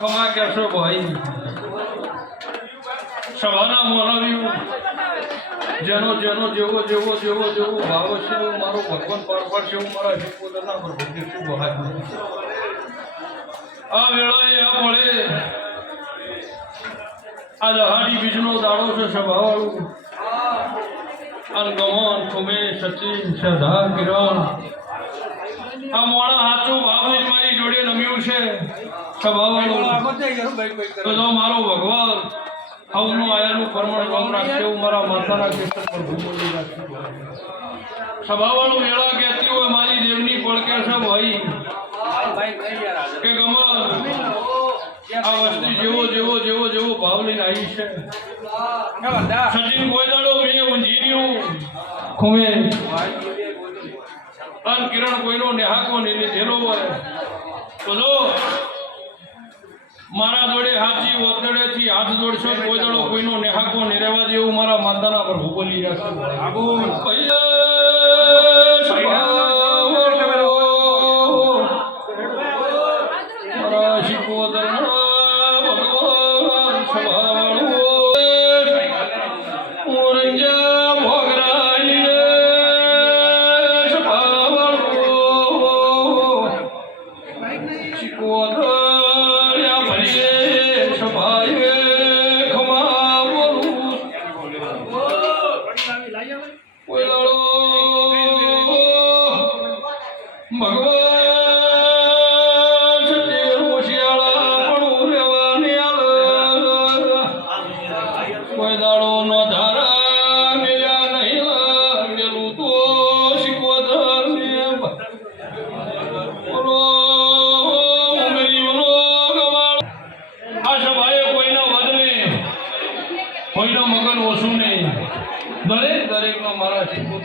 કમા કેશો ભાઈ સવાના મોનવ્યું જેનો જેનો જેવો જેવો જેવો જેવો ભાવ છે એવું મારો ભગવાન પર છે એવું મારા પોતાના પર ભક્તિ શું બહાર આ વેળાએ આ મળે આ દહાડી બીજનો દાડો છે સભાવાળું અનગમન ખુમે સચિન શ્રદ્ધા કિરણ આ મોડા હાચું ભાવ મારી જોડે નમ્યું છે સભાવાળું તો મારો ભગવાન આવનું આયાનું પરમણ ગમ રાખશે એવું મારા માતાના કીર્તન પર ભૂમોલી રાખશે સભાવાળું વેળા કહેતી હોય મારી દેવની પડકે છે ભાઈ કે ગમન આ વસ્તી જેવો જેવો જેવો જેવો ભાવ લઈને આવી છે સચિન કોઈ દાડો મેં ઊંઝીર્યું ખુમે અન કિરણ કોઈનો નેહાકો લીધેલો હોય તો જો મારા જોડે હાથી ઓતડેથી હાથ જોડશો કોઈ દાડો કોઈનો નેહાકો નિરેવા જેવું મારા માતાના પર ભૂગોલી જશે કોઈનો મગન ઓછું નહીં દરેક દરેકનો મારા શીખો